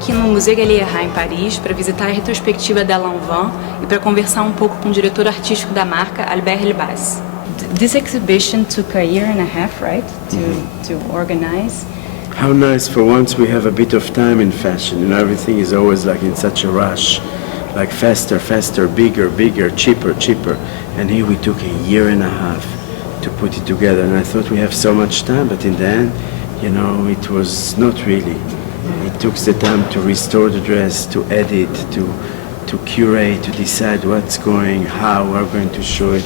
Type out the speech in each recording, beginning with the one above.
aqui no Musée Galliera, em Paris, para visitar a retrospectiva da Lanvin e para conversar um pouco com o diretor artístico da marca, Albert Elbaz. This exhibition took a year and a half, right, to organize. How nice for once we have a bit of time in fashion. You know, everything is always like in such a rush, like faster, faster, bigger, bigger, cheaper, cheaper. And here we took a year and a half to put it together. And I thought we have so much time, but in the end, you know, it was not really. It took the time to restore the dress, to edit, to curate, to decide what's going, how we're going to show it.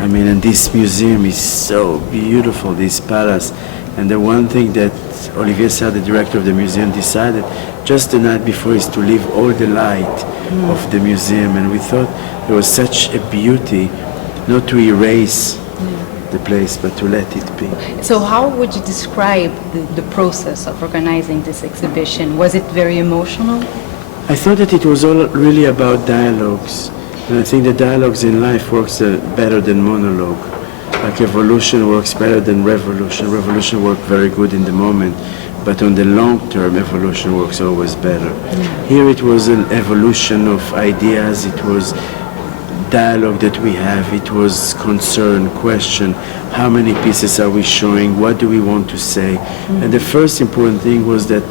I mean, and this museum is so beautiful, this palace. And the one thing that Olivier Sarr, the director of the museum, decided just the night before is to leave all the light of the museum. And we thought there was such a beauty, not to erase the place, but to let it be. So how would you describe the process of organizing this exhibition? Was it very emotional? I thought that it was all really about dialogues. And I think the dialogues in life works better than monologue. Like evolution works better than revolution. Revolution works very good in the moment, but on the long term, evolution works always better. Here it was an evolution of ideas, it was dialogue that we have, it was concern, question, how many pieces are we showing, what do we want to say? And the first important thing was that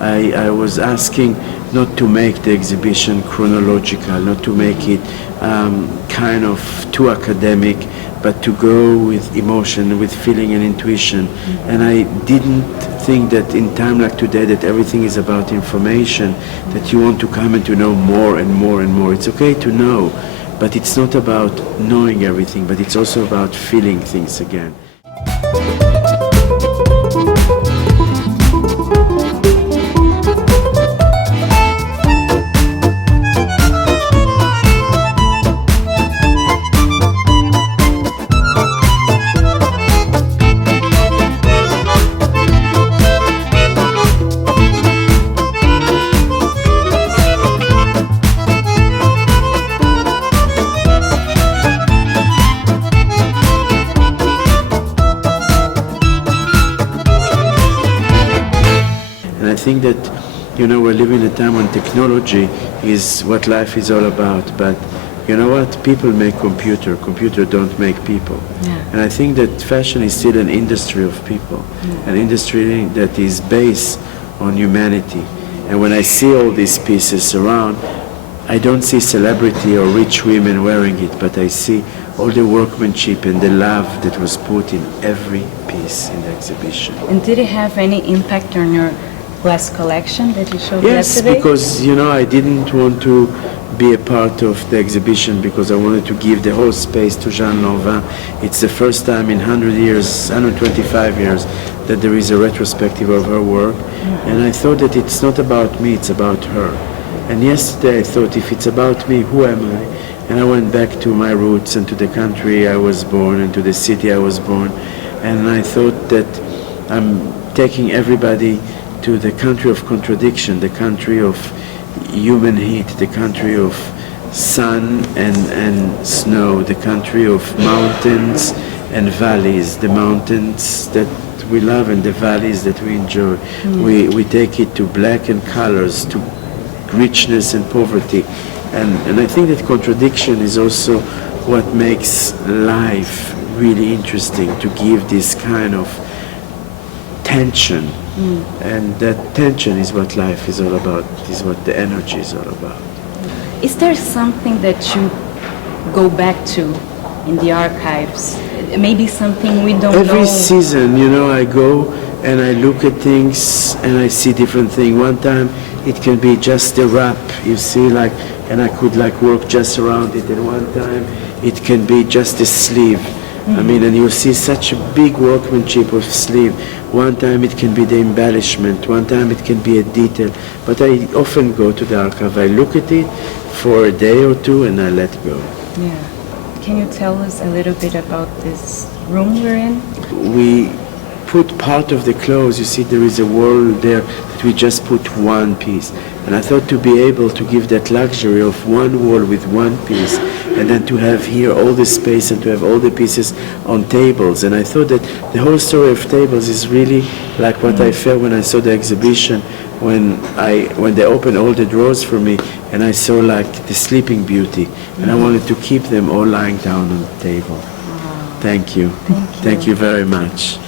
I was asking not to make the exhibition chronological, not to make it kind of too academic, but to go with emotion, with feeling and intuition. And I didn't think that in time like today that everything is about information, that you want to come and to know more and more and more. It's okay to know, but it's not about knowing everything, but it's also about feeling things again. I think that, you know, we're living in a time when technology is what life is all about, but you know what? People make computer don't make people. And I think that fashion is still an industry of people, an industry that is based on humanity. And when I see all these pieces around, I don't see celebrity or rich women wearing it, but I see all the workmanship and the love that was put in every piece in the exhibition. And did it have any impact on your glass collection that you showed yesterday? Yes, because, you know, I didn't want to be a part of the exhibition because I wanted to give the whole space to Jeanne Lanvin. It's the first time in 125 years, that there is a retrospective of her work. And I thought that it's not about me, it's about her. And yesterday I thought, if it's about me, who am I? And I went back to my roots and to the country I was born and to the city I was born. And I thought that I'm taking everybody to the country of contradiction, the country of human heat, the country of sun and snow, the country of mountains and valleys, the mountains that we love and the valleys that we enjoy. We take it to black and colors, to richness and poverty. And I think that contradiction is also what makes life really interesting, to give this kind of tension. And that tension is what life is all about, is what the energy is all about. Is there something that you go back to in the archives? Maybe something we don't know? Every season, you know, I go and I look at things and I see different things. One time it can be just a wrap, you see, like, and I could like work just around it. And one time it can be just a sleeve. I mean, and you see such a big workmanship of sleeve. One time it can be the embellishment, one time it can be a detail. But I often go to the archive, I look at it for a day or two and I let go. Yeah. Can you tell us a little bit about this room we're in? We put part of the clothes, you see there is a wall there that we just put one piece. And I thought to be able to give that luxury of one wall with one piece, and then to have here all the space and to have all the pieces on tables. And I thought that the whole story of tables is really like what I felt when I saw the exhibition, when they opened all the drawers for me, and I saw like the Sleeping Beauty, and I wanted to keep them all lying down on the table. Thank you. Thank you. Thank you very much.